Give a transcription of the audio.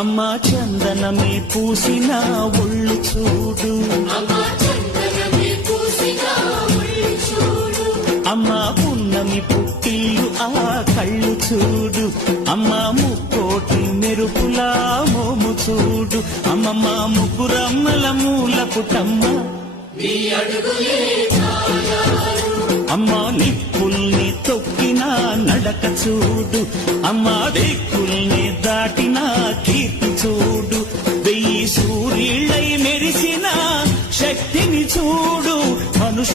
అమ్మా చందనమే పూసిన ఒళ్ళు చూడు, అమ్మా పున్నమి పుట్టిల్లు ఆ కళ్ళు చూడు, అమ్మా ముక్కోటి మెరుపులా మోము చూడు, అమ్మమ్మ ముగ్గురమ్మల మూల పుటమ్మ అమ్మా నిప్పుల్ని తొక్కిన నడక చూడు, అమ్మా